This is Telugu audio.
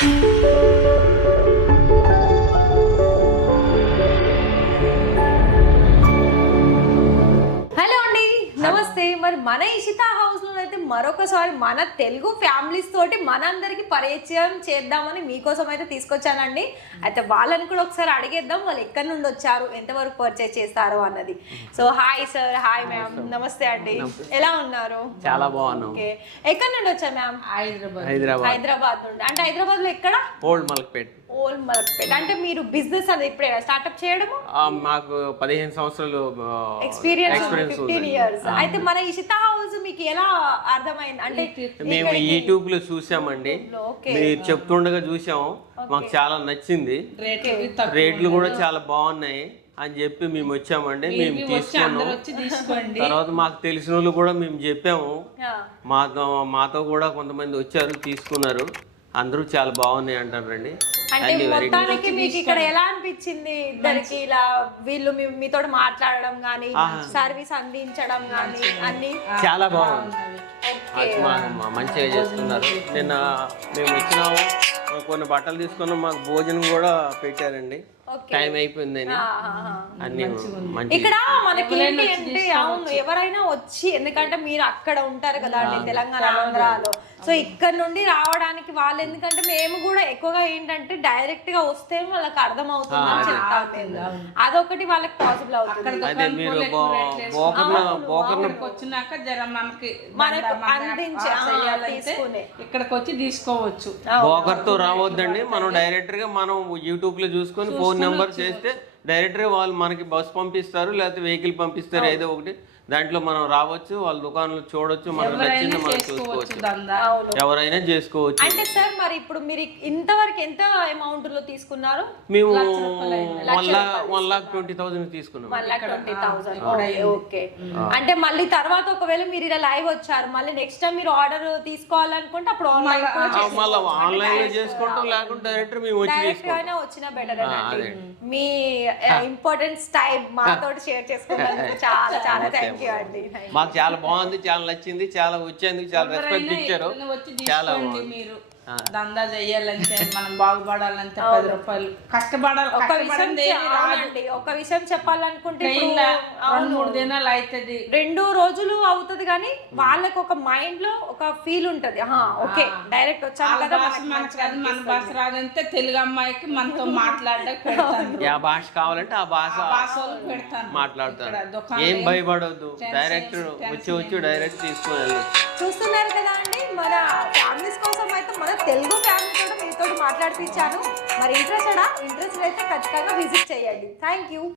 నమస్తే. మరి మన ఇషితా హౌస్ లో అయితే మరొకసారి మన తెలుగు ఫ్యామిలీస్ తోటి మనందరికి పరిచయం చేద్దామని మీకోసం అయితే తీసుకొచ్చానండి. అయితే వాళ్ళని కూడా ఒకసారి అడిగేద్దాం, వాళ్ళు ఎక్కడి నుండి వచ్చారు, ఎంతవరకు పర్చేస్ చేస్తారు అన్నది. So hi sir. Hi ma'am. నమస్తే అండి. ఎలా ఉన్నారు? చాలా బాగున్నాం. ఓకే, ఎక్కడి నుండి వచ్చారు మ్యామ్? హైదరాబాద్ నుండి. అంటే హైదరాబాద్ లో ఎక్కడ? ఓల్డ్ మలక్పేట్. ఓల్డ్ మలక్పేట్. అంటే మీరు బిజినెస్ అది ఇప్పుడే స్టార్ట్అప్ చేయడము? మాకు 15 సంవత్సరాలు ఎక్స్పీరియన్స్ 15 ఇయర్స్. అయితే మన ఇషితా హౌస్ మీకు ఎలా అర్థమైంది? అంటే మేము యూట్యూబ్ లో చూసామండి, మీరు చెప్తుండగా చూసాము, మాకు చాలా నచ్చింది, రేట్లు కూడా చాలా బాగున్నాయి అని చెప్పి మేము వచ్చామండి. మేము తీసుకున్నాం. తర్వాత మాకు తెలిసిన వాళ్ళు కూడా మేము చెప్పాము, మాతో కూడా కొంతమంది వచ్చారు, తీసుకున్నారు. అందరూ చాలా బాగున్నాయి అంటారండి. అంటే మొత్తానికి మీకు ఇక్కడ ఎలా అనిపించింది? ఇద్దరికి ఇలా వీళ్ళు మీతో మాట్లాడడం గానీ, సర్వీస్ అందించడం గానీ అన్ని చాలా బాగుంది. మంచిగా చేస్తున్నారు. నిన్న మేము వచ్చినాము, కొన్ని బట్టలు తీసుకున్నాం, మాకు భోజనం కూడా పెట్టారండి. టైం అయిపోయిందని అన్ని ఇక్కడ మనకి ఏంటి అంటే, అవును ఎవరైనా వచ్చి, ఎందుకంటే మీరు అక్కడ ఉంటారు కదా అండి తెలంగాణ ఆంధ్రాలో, సో ఇక్కడ నుండి రావడానికి వాళ్ళు, ఎందుకంటే మేము కూడా ఎక్కువగా ఏంటంటే డైరెక్ట్ గా వస్తే వాళ్ళకి అర్థం అవుతుంది అని చెప్తాం, అదొకటి వాళ్ళకి పాసిబుల్ అవుతుంది. ఇక్కడికి వచ్చి తీసుకోవచ్చు. బోకర్తో రావద్దండి, మనం డైరెక్ట్ గా మనం యూట్యూబ్ లో చూసుకొని ఫోన్ నెంబర్ చేస్తే డైరెక్ట్ గా వాళ్ళు మనకి బస్ పంపిస్తారు, లేకపోతే వెహికల్ పంపిస్తారు, ఏదో ఒకటి దాంట్లో మనం రావచ్చు, వాళ్ళ దుకాణంలో చూడొచ్చు, మనకు నచ్చింది మనం చూసుకోవచ్చు, ఎవరైనా చేసుకోవచ్చు. అంటే సార్ మరి ఇప్పుడు మీరు ఇంతవరకు ఎంత అమౌంట్ లో తీసుకున్నారు? మేము 1,20,000 తీసుకున్నాం. 1,20,000. ఓకే. అంటే మళ్ళీ తర్వాత ఒకవేళ మీరు ఇలా లైవ్ వచ్చారు, మళ్ళీ నెక్స్ట్ టైం మీరు ఆర్డర్ తీసుకోవాలనుకుంటే అప్పుడు ఆన్లైన్ లో చేసుకుంటాం, లేకుంటే డైరెక్ట్ మేము వచ్చిన బెటర్. మీ ఇంపార్టెంట్ టైం మాతో షేర్ చేసుకున్నందుకు చాలా చాలా థ్యాంక్ యూ అండి. మాకు చాలా బాగుంది, చాలా నచ్చింది, చాలా వచ్చేందుకు చాలా రెస్పెక్ట్ ఇచ్చారు. చాలా మీరు దందా చెయ్యాలంటే, మనం బాగుపడాలంటే 10 రూపాయలు కష్టపడాలి. ఒక విషయం చెప్పాలనుకుంటే 2-3 దినాలు అవుతుంది, 2 రోజులు అవుతుంది, కానీ వాళ్ళకి ఒక మైండ్ లో ఒక ఫీల్ ఉంటది, ఓకే డైరెక్ట్ వచ్చాను కదా. మన భాష రాదంటే తెలుగు అమ్మాయికి మనతో మాట్లాడడానికి ఆ భాష కావాలంటే ఆ భాష మాట్లాడతారు. ఏం భయపడవద్దు, డైరెక్ట్ వచ్చి డైరెక్ట్ తీసుకొని వెళ్ళొచ్చు. చూస్తున్నారు కదా అండి, మన ఫ్యామిలీస్ కోసం అయితే మన తెలుగు ఫ్యామిలీ కూడా మీతో మాట్లాడిపించాను. మరి ఇంట్రెస్ట్ అయితే ఖచ్చితంగా విజిట్ చేయండి. Thank you.